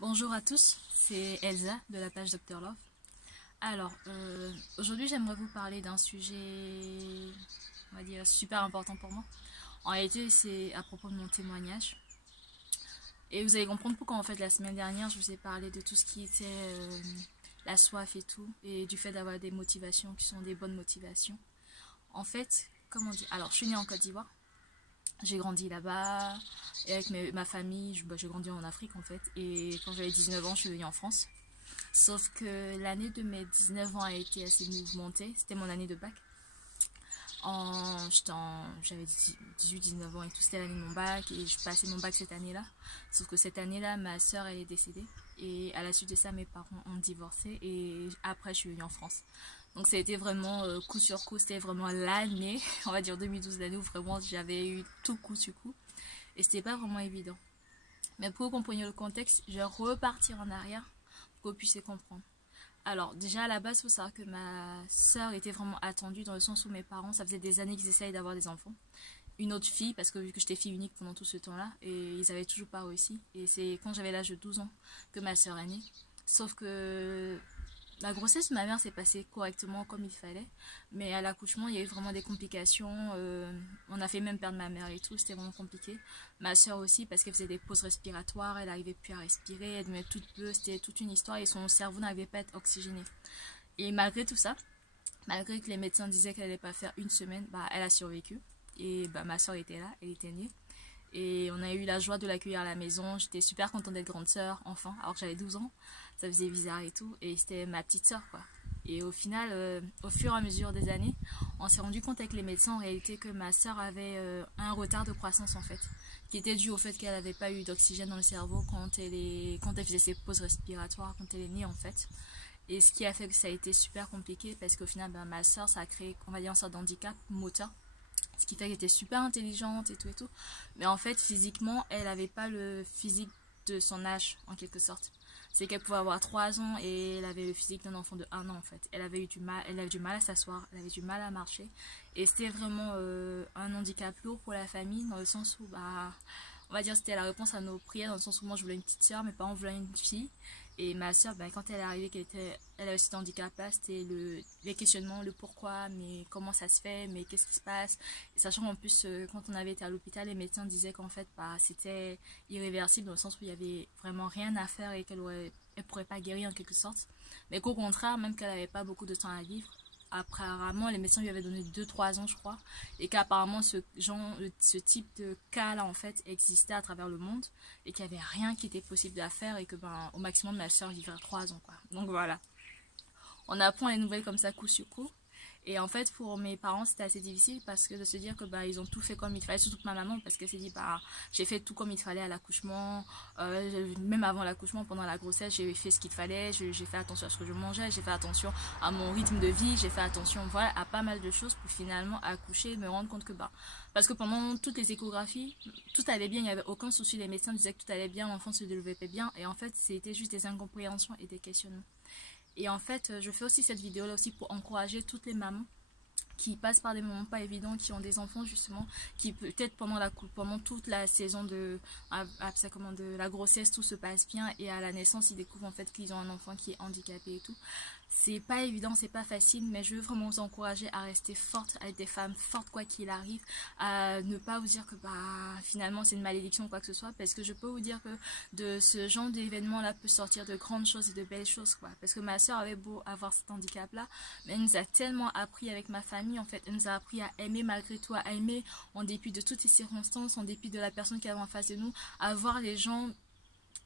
Bonjour à tous, c'est Elsa de la page Dr Love. Alors, aujourd'hui j'aimerais vous parler d'un sujet, on va dire, super important pour moi. En réalité, c'est à propos de mon témoignage. Et vous allez comprendre pourquoi en fait la semaine dernière je vous ai parlé de tout ce qui était la soif et tout, et du fait d'avoir des motivations qui sont des bonnes motivations. En fait, comment dire, alors je suis née en Côte d'Ivoire. J'ai grandi là-bas et avec ma famille, j'ai grandi en Afrique en fait. Et quand j'avais 19 ans, je suis venue en France. Sauf que l'année de mes 19 ans a été assez mouvementée. C'était mon année de bac. J'avais 18-19 ans et tout, c'était l'année de mon bac. Et je passais mon bac cette année-là. Sauf que cette année-là, ma soeur elle est décédée. Et à la suite de ça, mes parents ont divorcé. Et après, je suis venue en France. Donc ça a été vraiment coup sur coup, c'était vraiment l'année, on va dire 2012, l'année où vraiment j'avais eu tout coup sur coup. Et c'était pas vraiment évident. Mais pour que vous compreniez le contexte, je vais repartir en arrière pour que vous puissiez comprendre. Alors déjà à la base, il faut savoir que ma soeur était vraiment attendue dans le sens où mes parents, ça faisait des années qu'ils essayent d'avoir des enfants. Une autre fille, parce que vu que j'étais fille unique pendant tout ce temps-là, et ils avaient toujours pas réussi. Et c'est quand j'avais l'âge de 12 ans que ma soeur est née. Sauf que la grossesse de ma mère s'est passée correctement comme il fallait, mais à l'accouchement il y a eu vraiment des complications, on a fait même perdre ma mère et tout, c'était vraiment compliqué. Ma soeur aussi parce qu'elle faisait des pauses respiratoires, elle n'arrivait plus à respirer, elle devenait toute bleue, c'était toute une histoire et son cerveau n'arrivait pas à être oxygéné. Et malgré tout ça, malgré que les médecins disaient qu'elle n'allait pas faire une semaine, elle a survécu et ma soeur était là, elle était née. Et on a eu la joie de l'accueillir à la maison. J'étais super contente d'être grande sœur, enfin, alors que j'avais 12 ans. Ça faisait bizarre et tout. Et c'était ma petite sœur, quoi. Et au final, au fur et à mesure des années, on s'est rendu compte avec les médecins en réalité que ma sœur avait un retard de croissance en fait, qui était dû au fait qu'elle n'avait pas eu d'oxygène dans le cerveau quand elle faisait ses pauses respiratoires, quand elle est née en fait. Et ce qui a fait que ça a été super compliqué parce qu'au final, ma sœur, ça a créé, on va dire, une sorte d'handicap moteur. Ce qui fait qu'elle était super intelligente et tout. Mais en fait, physiquement, elle n'avait pas le physique de son âge, en quelque sorte. C'est qu'elle pouvait avoir 3 ans et elle avait le physique d'un enfant de 1 an, en fait. Elle avait du mal à s'asseoir, elle avait du mal à marcher. Et c'était vraiment un handicap lourd pour la famille, dans le sens où, on va dire, c'était la réponse à nos prières, dans le sens où moi, je voulais une petite soeur, mes parents voulaient une fille. Et ma soeur, quand elle est arrivée, elle avait cet handicap-là, c'était les questionnements, le pourquoi, mais comment ça se fait, mais qu'est-ce qui se passe. Et sachant qu'en plus, quand on avait été à l'hôpital, les médecins disaient qu'en fait, c'était irréversible, dans le sens où il n'y avait vraiment rien à faire et qu'elle ne pourrait pas guérir en quelque sorte. Mais qu'au contraire, même qu'elle n'avait pas beaucoup de temps à vivre, apparemment les médecins lui avaient donné 2-3 ans je crois, et qu'apparemment ce type de cas là en fait existait à travers le monde et qu'il n'y avait rien qui était possible à faire et que au maximum ma soeur vivrait 3 ans quoi. Donc voilà, on apprend les nouvelles comme ça coup sur coup. Et en fait, pour mes parents, c'était assez difficile parce que de se dire que ils ont tout fait comme il fallait, surtout ma maman, parce qu'elle s'est dit j'ai fait tout comme il fallait à l'accouchement, même avant l'accouchement, pendant la grossesse, j'ai fait ce qu'il fallait, j'ai fait attention à ce que je mangeais, j'ai fait attention à mon rythme de vie, j'ai fait attention à pas mal de choses pour finalement accoucher et me rendre compte que parce que pendant toutes les échographies, tout allait bien, il n'y avait aucun souci, les médecins disaient que tout allait bien, l'enfant se développait bien, et en fait, c'était juste des incompréhensions et des questionnements. Et en fait, je fais aussi cette vidéo là aussi pour encourager toutes les mamans qui passent par des moments pas évidents, qui ont des enfants justement, qui peut-être pendant toute la saison de la grossesse, tout se passe bien et à la naissance, ils découvrent en fait qu'ils ont un enfant qui est handicapé et tout. C'est pas évident, c'est pas facile, mais je veux vraiment vous encourager à rester forte, à être des femmes fortes quoi qu'il arrive, à ne pas vous dire que finalement c'est une malédiction ou quoi que ce soit, parce que je peux vous dire que de ce genre d'événement là peut sortir de grandes choses et de belles choses quoi. Parce que ma soeur avait beau avoir cet handicap là, mais elle nous a tellement appris avec ma famille en fait, elle nous a appris à aimer malgré tout, à aimer en dépit de toutes les circonstances, en dépit de la personne qui avait en face de nous, à voir les gens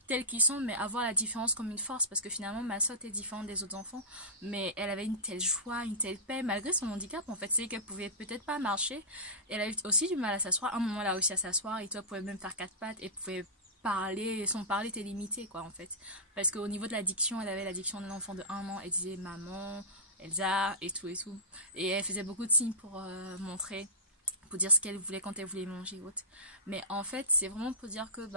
tels qu'ils sont, mais avoir la différence comme une force, parce que finalement ma soeur était différente des autres enfants, mais elle avait une telle joie, une telle paix malgré son handicap en fait. C'est qu'elle pouvait peut-être pas marcher, elle avait aussi du mal à s'asseoir. À un moment elle a réussi à s'asseoir et toi pouvait même faire 4 pattes et pouvait parler, son parler était limité quoi en fait, parce qu'au niveau de l'addiction, elle avait l'addiction d'un enfant de 1 an, elle disait maman, Elsa et tout, et elle faisait beaucoup de signes pour montrer, pour dire ce qu'elle voulait quand elle voulait manger ou autre. Mais en fait, c'est vraiment pour dire que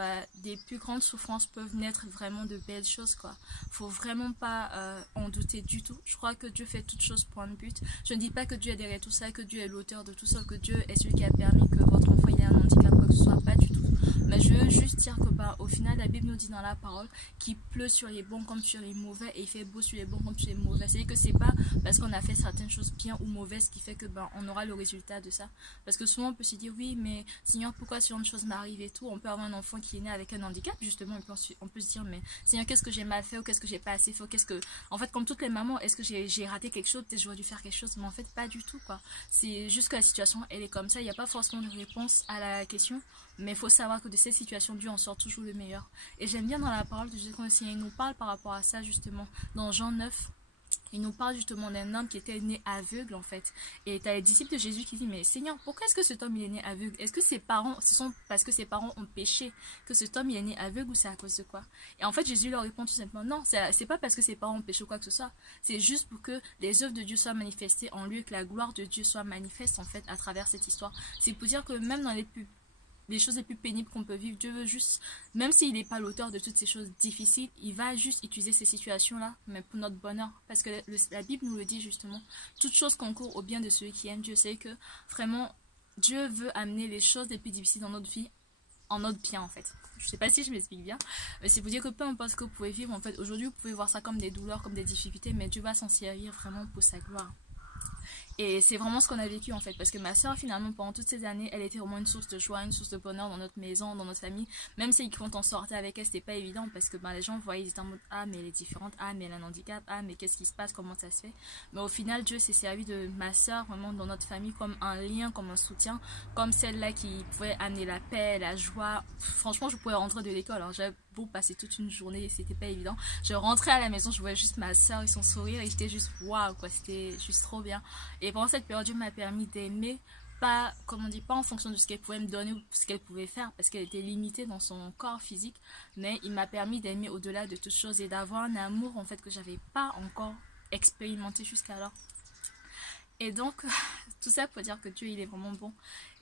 des plus grandes souffrances peuvent naître vraiment de belles choses quoi. Faut vraiment pas en douter du tout. Je crois que Dieu fait toutes choses pour un but. Je ne dis pas que Dieu est derrière tout ça, que Dieu est l'auteur de tout ça, que Dieu est celui qui a permis que votre enfant ait un handicap, quoi que ce soit, pas du tout. Mais je veux juste dire que au final, la Bible nous dit dans la parole qu'il pleut sur les bons comme sur les mauvais et il fait beau sur les bons comme sur les mauvais. C'est-à-dire que c'est pas parce qu'on a fait certaines choses bien ou mauvaises qui fait que on aura le résultat de ça. Parce que souvent on peut se dire oui, mais Seigneur, pourquoi ce genre de choses m'arrive et tout. On peut avoir un enfant qui est né avec un handicap, justement, on peut se dire mais Seigneur, qu'est-ce que j'ai mal fait ou qu'est-ce que j'ai pas assez fait, en fait, comme toutes les mamans, est-ce que j'ai raté quelque chose, peut-être j'aurais dû faire quelque chose, mais en fait pas du tout quoi. C'est juste que la situation elle est comme ça, il n'y a pas forcément de réponse à la question, mais il faut savoir que de cette situation, Dieu en sort toujours le meilleur. Et j'aime bien dans la parole de Jésus quand le Seigneur nous parle par rapport à ça justement, dans Jean 9. Il nous parle justement d'un homme qui était né aveugle en fait. Et tu as les disciples de Jésus qui disent mais Seigneur, pourquoi est-ce que cet homme il est né aveugle? Est-ce que ses parents, ce sont parce que ses parents ont péché que cet homme il est né aveugle ou c'est à cause de quoi? Et en fait Jésus leur répond tout simplement non, c'est pas parce que ses parents ont péché ou quoi que ce soit. C'est juste pour que les œuvres de Dieu soient manifestées en lui et que la gloire de Dieu soit manifeste en fait à travers cette histoire. C'est pour dire que même dans les choses les plus pénibles qu'on peut vivre, Dieu veut juste, même s'il n'est pas l'auteur de toutes ces choses difficiles, il va juste utiliser ces situations-là, mais pour notre bonheur. Parce que la Bible nous le dit justement, toute chose concourt au bien de ceux qui aiment Dieu. C'est que vraiment, Dieu veut amener les choses les plus difficiles dans notre vie en notre bien en fait. Je sais pas si je m'explique bien, mais c'est pour dire que peu importe ce que vous pouvez vivre, en fait, aujourd'hui vous pouvez voir ça comme des douleurs, comme des difficultés, mais Dieu va s'en servir vraiment pour sa gloire. Et c'est vraiment ce qu'on a vécu en fait, parce que ma soeur finalement pendant toutes ces années, elle était vraiment une source de joie, une source de bonheur dans notre maison, dans notre famille. Même si quand on sortait avec elle, c'était pas évident parce que les gens voyaient, ils étaient en mode ah mais elle est différente, ah mais elle a un handicap, ah mais qu'est-ce qui se passe, comment ça se fait. Mais au final Dieu s'est servi de ma soeur vraiment dans notre famille comme un lien, comme un soutien, comme celle-là qui pouvait amener la paix, la joie. Franchement je pouvais rentrer de l'école, alors j'avais beau passer toute une journée, c'était pas évident. Je rentrais à la maison, je voyais juste ma soeur et son sourire et j'étais juste waouh quoi, c'était juste trop bien. Et pendant cette période, Dieu m'a permis d'aimer, pas, comme on dit, pas en fonction de ce qu'elle pouvait me donner ou ce qu'elle pouvait faire, parce qu'elle était limitée dans son corps physique, mais il m'a permis d'aimer au-delà de toutes choses et d'avoir un amour en fait que j'avais pas encore expérimenté jusqu'alors. Et donc, tout ça pour dire que Dieu, il est vraiment bon.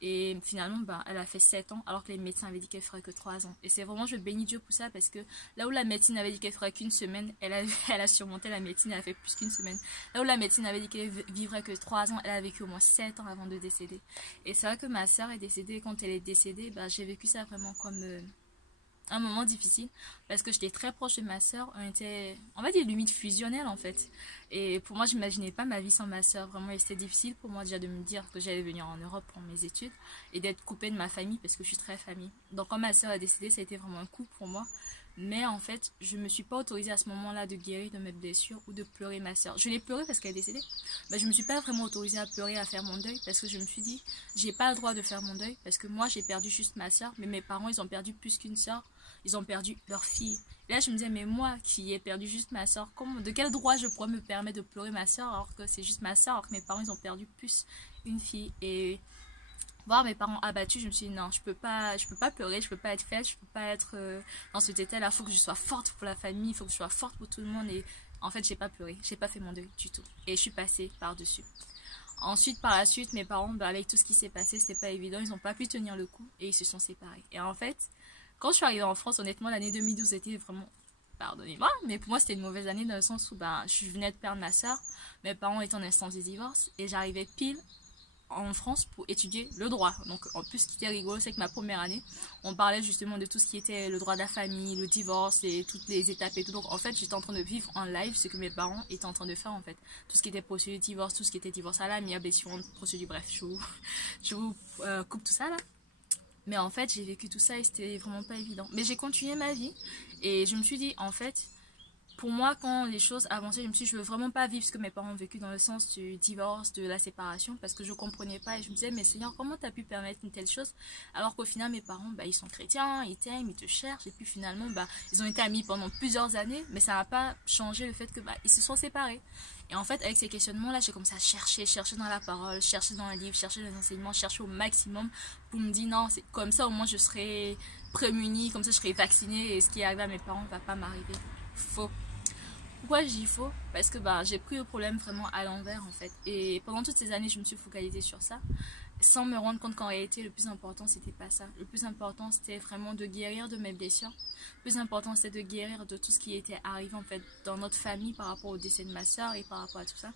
Et finalement, elle a fait 7 ans, alors que les médecins avaient dit qu'elle ferait que 3 ans. Et c'est vraiment, je bénis Dieu pour ça, parce que là où la médecine avait dit qu'elle ferait qu'une semaine, elle a surmonté la médecine, elle a fait plus qu'une semaine. Là où la médecine avait dit qu'elle vivrait que 3 ans, elle a vécu au moins 7 ans avant de décéder. Et c'est vrai que ma soeur est décédée, quand elle est décédée, j'ai vécu ça vraiment comme un moment difficile parce que j'étais très proche de ma soeur, on était, on va dire, limite fusionnelle en fait, et pour moi j'imaginais pas ma vie sans ma soeur. Vraiment c'était difficile pour moi déjà de me dire que j'allais venir en Europe pour mes études et d'être coupée de ma famille parce que je suis très famille. Donc quand ma soeur a décédé, ça a été vraiment un coup pour moi, mais en fait je me suis pas autorisée à ce moment-là de guérir de mes blessures ou de pleurer ma soeur. Je l'ai pleuré parce qu'elle est décédée, mais je me suis pas vraiment autorisée à pleurer, à faire mon deuil, parce que je me suis dit j'ai pas le droit de faire mon deuil parce que moi j'ai perdu juste ma soeur, mais mes parents ils ont perdu plus qu'une soeur. Ils ont perdu leur fille. Et là, je me disais, mais moi qui ai perdu juste ma soeur, de quel droit je pourrais me permettre de pleurer ma soeur alors que c'est juste ma soeur, alors que mes parents, ils ont perdu plus une fille. Et voir mes parents abattus, je me suis dit, non, je peux pas pleurer, je peux pas être faible, je peux pas être dans cet état-là. Il faut que je sois forte pour la famille, il faut que je sois forte pour tout le monde. Et en fait, j'ai pas pleuré, j'ai pas fait mon deuil du tout. Et je suis passée par-dessus. Ensuite, par la suite, mes parents, avec tout ce qui s'est passé, c'était pas évident, ils n'ont pas pu tenir le coup et ils se sont séparés. Et en fait, quand je suis arrivée en France, honnêtement, l'année 2012 était vraiment, pardonnez-moi, mais pour moi c'était une mauvaise année dans le sens où je venais de perdre ma soeur, mes parents étaient en instance de divorce et j'arrivais pile en France pour étudier le droit. Donc en plus, ce qui était rigolo, c'est que ma première année, on parlait justement de tout ce qui était le droit de la famille, le divorce et toutes les étapes et tout. Donc en fait, j'étais en train de vivre en live ce que mes parents étaient en train de faire en fait. Tout ce qui était procédure de divorce, tout ce qui était divorce à l'amiable, différentes procédures, bref, je vous coupe tout ça là. Mais en fait, j'ai vécu tout ça et c'était vraiment pas évident. Mais j'ai continué ma vie et je me suis dit, en fait, pour moi, quand les choses avançaient, je me suis dit, je veux vraiment pas vivre ce que mes parents ont vécu dans le sens du divorce, de la séparation, parce que je comprenais pas et je me disais, mais Seigneur, comment t'as pu permettre une telle chose alors qu'au final, mes parents, ils sont chrétiens, ils t'aiment, ils te cherchent et puis finalement, ils ont été amis pendant plusieurs années, mais ça n'a pas changé le fait que ils se sont séparés. Et en fait, avec ces questionnements-là, j'ai commencé à chercher dans la parole, chercher dans les livres, chercher dans les enseignements, chercher au maximum pour me dire non, c'est comme ça au moins je serai prémunie, comme ça je serai vaccinée et ce qui est arrivé à mes parents ne va pas m'arriver. Faux. Pourquoi je dis faux? Parce que j'ai pris le problème vraiment à l'envers en fait. Et pendant toutes ces années, je me suis focalisée sur ça, sans me rendre compte qu'en réalité, le plus important, c'était pas ça. Le plus important, c'était vraiment de guérir de mes blessures. Le plus important, c'était de guérir de tout ce qui était arrivé en fait dans notre famille par rapport au décès de ma soeur et par rapport à tout ça.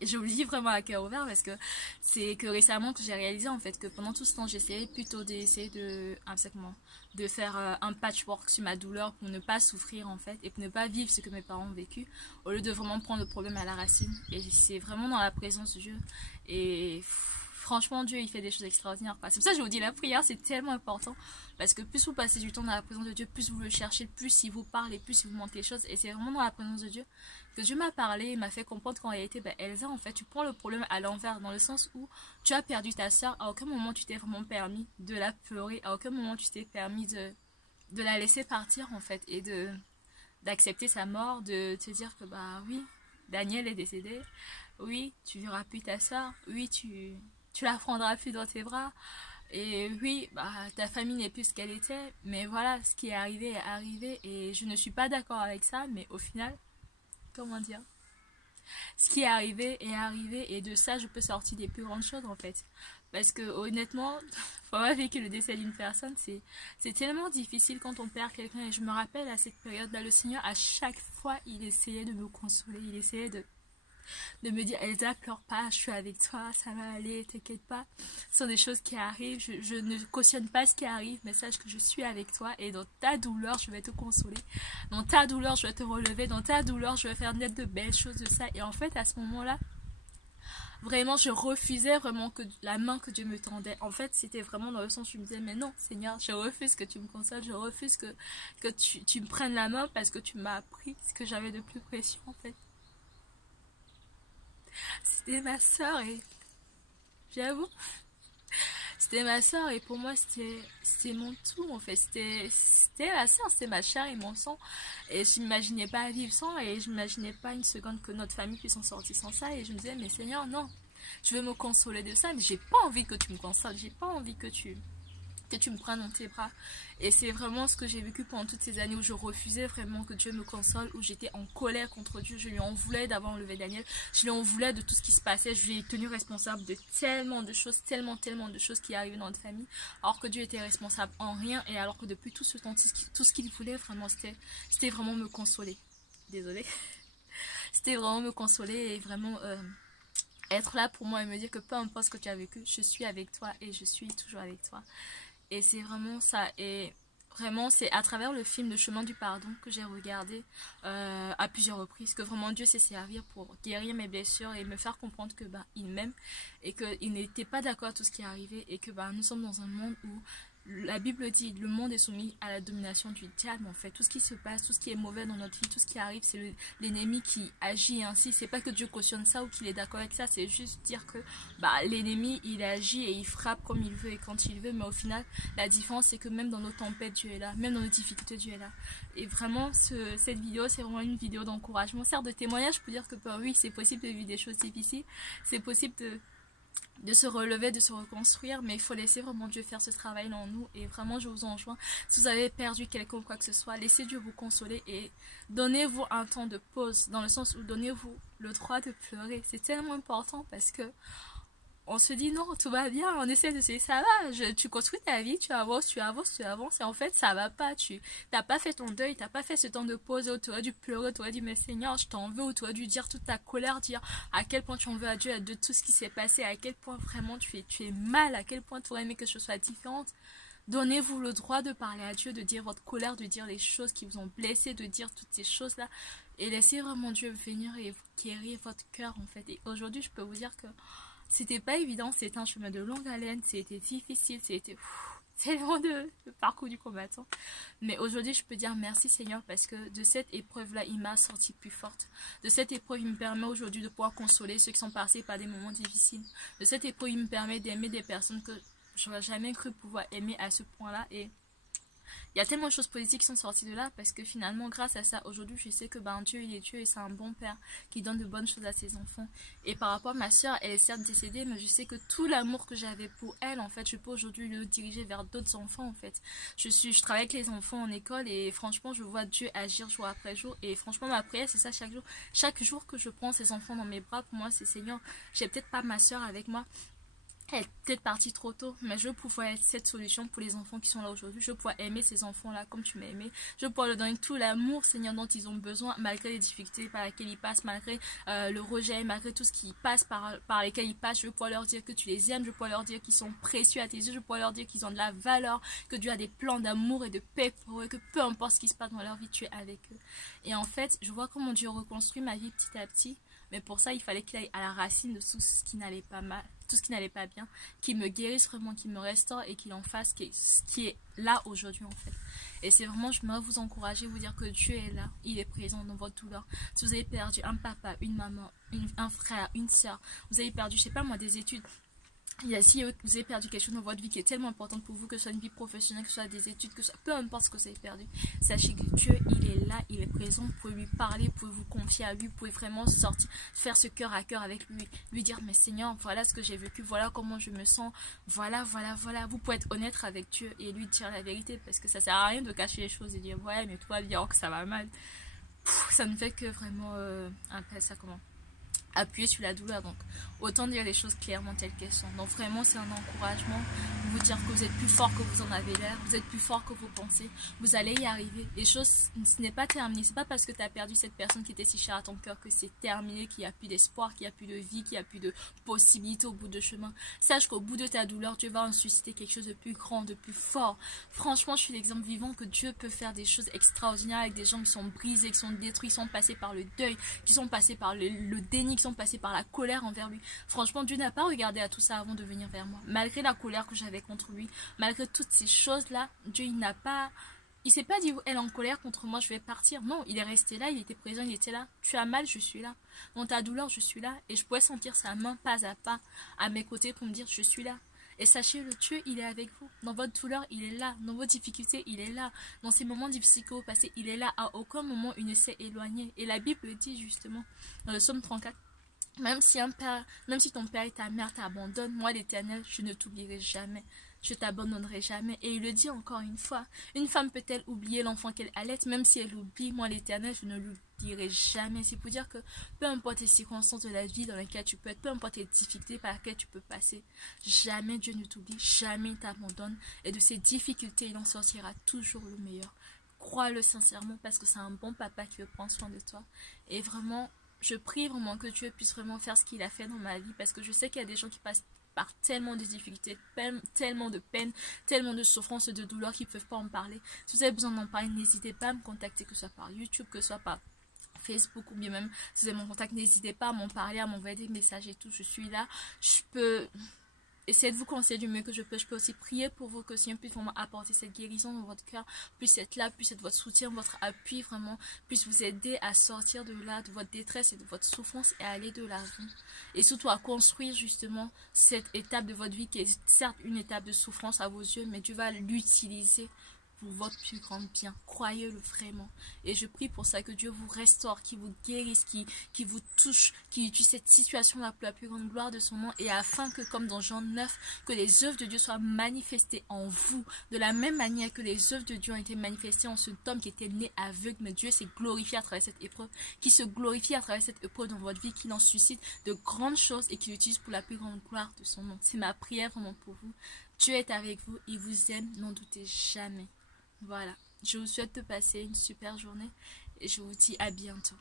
Et je vous le dis vraiment à cœur ouvert parce que c'est que récemment que j'ai réalisé en fait que pendant tout ce temps j'essayais plutôt d'essayer de faire un patchwork sur ma douleur pour ne pas souffrir en fait et pour ne pas vivre ce que mes parents ont vécu au lieu de vraiment prendre le problème à la racine. Et c'est vraiment dans la présence de Dieu. Et franchement, Dieu, il fait des choses extraordinaires. C'est pour ça que je vous dis, la prière, c'est tellement important. Parce que plus vous passez du temps dans la présence de Dieu, plus vous le cherchez, plus il vous parle et plus il vous montre les choses. Et c'est vraiment dans la présence de Dieu que Dieu m'a parlé et m'a fait comprendre qu'en réalité, Elsa, en fait, tu prends le problème à l'envers. Dans le sens où tu as perdu ta soeur. À aucun moment tu t'es vraiment permis de la pleurer. À aucun moment tu t'es permis de la laisser partir, en fait. Et d'accepter sa mort, de te dire que, oui, Daniel est décédé. Oui, tu verras plus ta soeur. Oui, tu la prendras plus dans tes bras. Et oui, ta famille n'est plus ce qu'elle était. Mais voilà, ce qui est arrivé. Et je ne suis pas d'accord avec ça. Mais au final, comment dire, ce qui est arrivé. Et de ça, je peux sortir des plus grandes choses en fait. Parce que honnêtement, faut avoir vécu le décès d'une personne, c'est tellement difficile quand on perd quelqu'un. Et je me rappelle à cette période-là, le Seigneur, à chaque fois, il essayait de me consoler. Il essayait de me dire Elsa, pleure pas, je suis avec toi, ça va aller, t'inquiète pas. Ce sont des choses qui arrivent, je ne cautionne pas ce qui arrive, mais sache que je suis avec toi et dans ta douleur je vais te consoler, dans ta douleur je vais te relever, dans ta douleur je vais faire naître de belles choses de ça. Et en fait à ce moment là vraiment je refusais vraiment que la main que Dieu me tendait, en fait c'était vraiment dans le sens où je me disais mais non Seigneur, je refuse que tu me consoles, je refuse que tu me prennes la main parce que tu m'as appris ce que j'avais de plus précieux en fait. C'était ma soeur et j'avoue, c'était ma soeur et pour moi c'était mon tout en fait. C'était ma soeur, c'était ma chair et mon sang. Et j'imaginais pas vivre sans et j'imaginais pas une seconde que notre famille puisse en sortir sans ça. Et je me disais mais Seigneur non, tu veux me consoler de ça mais j'ai pas envie que tu me consoles, j'ai pas envie que tu me prennes dans tes bras. Et c'est vraiment ce que j'ai vécu pendant toutes ces années où je refusais vraiment que Dieu me console, où j'étais en colère contre Dieu. Je lui en voulais d'avoir enlevé Daniel, je lui en voulais de tout ce qui se passait, je lui ai tenu responsable de tellement de choses, tellement de choses qui arrivaient dans notre famille, alors que Dieu était responsable en rien. Et alors que depuis tout ce temps, tout ce qu'il voulait vraiment c'était vraiment me consoler. Désolée. C'était vraiment me consoler et vraiment être là pour moi et me dire que peu importe ce que tu as vécu, je suis avec toi et je suis toujours avec toi. Et c'est vraiment ça. Et vraiment, c'est à travers le film Le Chemin du Pardon que j'ai regardé à plusieurs reprises, que vraiment Dieu s'est servi pour guérir mes blessures et me faire comprendre que il m'aime et qu'il n'était pas d'accord à tout ce qui est arrivé et que nous sommes dans un monde où la Bible dit le monde est soumis à la domination du diable en fait. Tout ce qui se passe, tout ce qui est mauvais dans notre vie, tout ce qui arrive, c'est l'ennemi qui agit ainsi. C'est pas que Dieu cautionne ça ou qu'il est d'accord avec ça, c'est juste dire que l'ennemi il agit et il frappe comme il veut et quand il veut, mais au final la différence c'est que même dans nos tempêtes Dieu est là, même dans nos difficultés Dieu est là. Et vraiment cette vidéo c'est vraiment une vidéo d'encouragement, certes de témoignage pour dire que oui c'est possible de vivre des choses difficiles, c'est possible de se relever, de se reconstruire, mais il faut laisser vraiment Dieu faire ce travail en nous. Et vraiment je vous enjoins, si vous avez perdu quelqu'un ou quoi que ce soit, laissez Dieu vous consoler et donnez-vous un temps de pause, dans le sens où donnez-vous le droit de pleurer. C'est tellement important parce que on se dit non, tout va bien, on essaie de se dire ça va, tu construis ta vie, tu avances, et en fait ça va pas, tu n'as pas fait ton deuil, t'as pas fait ce temps de pause où tu aurais dû pleurer, tu aurais dit mais Seigneur je t'en veux, ou tu aurais dû dire toute ta colère, dire à quel point tu en veux à Dieu, de tout ce qui s'est passé, à quel point vraiment tu es mal, à quel point tu aurais aimé que je sois différente. Donnez-vous le droit de parler à Dieu, de dire votre colère, de dire les choses qui vous ont blessé, de dire toutes ces choses-là, et laissez vraiment Dieu venir et guérir votre cœur en fait. Et aujourd'hui je peux vous dire que c'était pas évident, c'était un chemin de longue haleine, c'était difficile, c'était tellement de parcours du combattant. Mais aujourd'hui, je peux dire merci Seigneur parce que de cette épreuve-là, il m'a sorti plus forte. De cette épreuve, il me permet aujourd'hui de pouvoir consoler ceux qui sont passés par des moments difficiles. De cette épreuve, il me permet d'aimer des personnes que j'aurais jamais cru pouvoir aimer à ce point-là. Et il y a tellement de choses positives qui sont sorties de là parce que finalement grâce à ça aujourd'hui je sais que Dieu il est Dieu et c'est un bon père qui donne de bonnes choses à ses enfants. Et par rapport à ma soeur, elle est certes décédée mais je sais que tout l'amour que j'avais pour elle en fait je peux aujourd'hui le diriger vers d'autres enfants en fait. Je travaille avec les enfants en école et franchement je vois Dieu agir jour après jour et franchement ma prière c'est ça chaque jour que je prends ces enfants dans mes bras, pour moi c'est Seigneur, j'ai peut-être pas ma soeur avec moi elle est peut-être partie trop tôt, mais je vais pouvoir être cette solution pour les enfants qui sont là aujourd'hui. Je vais pouvoir aimer ces enfants-là comme tu m'as aimé. Je vais pouvoir leur donner tout l'amour, Seigneur, dont ils ont besoin, malgré les difficultés par lesquelles ils passent, malgré le rejet, malgré tout ce qui passe par lesquels ils passent. Je vais pouvoir leur dire que tu les aimes, je vais pouvoir leur dire qu'ils sont précieux à tes yeux, je vais pouvoir leur dire qu'ils ont de la valeur, que Dieu a des plans d'amour et de paix pour eux, que peu importe ce qui se passe dans leur vie, tu es avec eux. Et en fait, je vois comment Dieu reconstruit ma vie petit à petit. Mais pour ça, il fallait qu'il aille à la racine de tout ce qui n'allait pas mal, tout ce qui n'allait pas bien, qu'il me guérisse vraiment, qu'il me restaure et qu'il en fasse ce qui est là aujourd'hui en fait. Et c'est vraiment, je me vous encourager, vous dire que Dieu est là, il est présent dans votre douleur. Si vous avez perdu un papa, une maman, un frère, une soeur, vous avez perdu, je sais pas moi, des études. Si vous avez perdu quelque chose dans votre vie qui est tellement importante pour vous, que ce soit une vie professionnelle, que ce soit des études, que ce soit peu importe ce que vous avez perdu, sachez que Dieu, il est là, il est présent, vous pouvez lui parler, vous pouvez vous confier à lui, vous pouvez vraiment sortir, faire ce cœur à cœur avec lui, lui dire mais Seigneur, voilà ce que j'ai vécu, voilà comment je me sens, voilà, vous pouvez être honnête avec Dieu et lui dire la vérité, parce que ça sert à rien de cacher les choses et dire ouais mais toi dire que ça va mal, ça ne fait que vraiment ça comment appuyer sur la douleur. Donc autant dire les choses clairement telles qu'elles sont. Donc vraiment c'est un encouragement, vous dire que vous êtes plus fort que vous en avez l'air, vous êtes plus fort que vous pensez, vous allez y arriver. Les choses, ce n'est pas terminé, c'est pas parce que tu as perdu cette personne qui était si chère à ton cœur que c'est terminé, qu'il n'y a plus d'espoir, qu'il n'y a plus de vie, qu'il n'y a plus de possibilités au bout de chemin. Sache qu'au bout de ta douleur, Dieu va en susciter quelque chose de plus grand, de plus fort. Franchement, je suis l'exemple vivant que Dieu peut faire des choses extraordinaires avec des gens qui sont brisés, qui sont détruits, qui sont passés par le deuil, qui sont passés par le déni, qui sont passés par la colère envers lui. Franchement, Dieu n'a pas regardé à tout ça avant de venir vers moi. Malgré la colère que j'avais contre lui, malgré toutes ces choses-là, Dieu, il s'est pas dit, elle est en colère contre moi, je vais partir. Non, il est resté là, il était présent, il était là. Tu as mal, je suis là. Dans ta douleur, je suis là. Et je pouvais sentir sa main pas à pas à mes côtés pour me dire, je suis là. Et sachez, le Dieu, il est avec vous. Dans votre douleur, il est là. Dans vos difficultés, il est là. Dans ces moments difficiles au passé, il est là. À aucun moment, il ne s'est éloigné. Et la Bible dit justement, dans le psaume 34, même si ton père et ta mère t'abandonnent, moi l'Éternel, je ne t'oublierai jamais. Je t'abandonnerai jamais. Et il le dit encore une fois. Une femme peut-elle oublier l'enfant qu'elle allait, même si elle oublie, moi l'Éternel, je ne l'oublierai jamais. C'est pour dire que peu importe les circonstances de la vie dans lesquelles tu peux être, peu importe les difficultés par lesquelles tu peux passer, jamais Dieu ne t'oublie, jamais il t'abandonne. Et de ces difficultés, il en sortira toujours le meilleur. Crois-le sincèrement parce que c'est un bon papa qui veut prendre soin de toi. Et vraiment, je prie vraiment que Dieu puisse vraiment faire ce qu'il a fait dans ma vie, parce que je sais qu'il y a des gens qui passent par tellement de difficultés, tellement de peine, tellement de souffrance et de douleur qu'ils ne peuvent pas en parler. Si vous avez besoin d'en parler, n'hésitez pas à me contacter, que ce soit par YouTube, que ce soit par Facebook ou bien même si vous avez mon contact, n'hésitez pas à m'en parler, à m'envoyer des messages et tout. Je suis là. Je peux essayer de vous conseiller du mieux que je peux. Je peux aussi prier pour vous, que le Seigneur puisse vraiment apporter cette guérison dans votre cœur, puisse être là, puisse être votre soutien, votre appui, vraiment, puisse vous aider à sortir de là, de votre détresse et de votre souffrance et à aller de l'avant. Et surtout à construire justement cette étape de votre vie qui est certes une étape de souffrance à vos yeux, mais Dieu va l'utiliser pour votre plus grand bien. Croyez-le vraiment. Et je prie pour ça, que Dieu vous restaure, qu'il vous guérisse, qu'il vous touche, qu'il utilise cette situation-là pour la plus grande gloire de son nom, et afin que, comme dans Jean 9, que les œuvres de Dieu soient manifestées en vous, de la même manière que les œuvres de Dieu ont été manifestées en cet homme qui était né aveugle, mais Dieu s'est glorifié à travers cette épreuve, qui se glorifie à travers cette épreuve dans votre vie, qui en suscite de grandes choses et qui l'utilise pour la plus grande gloire de son nom. C'est ma prière vraiment pour vous. Dieu est avec vous, il vous aime, n'en doutez jamais. Voilà, je vous souhaite de passer une super journée et je vous dis à bientôt.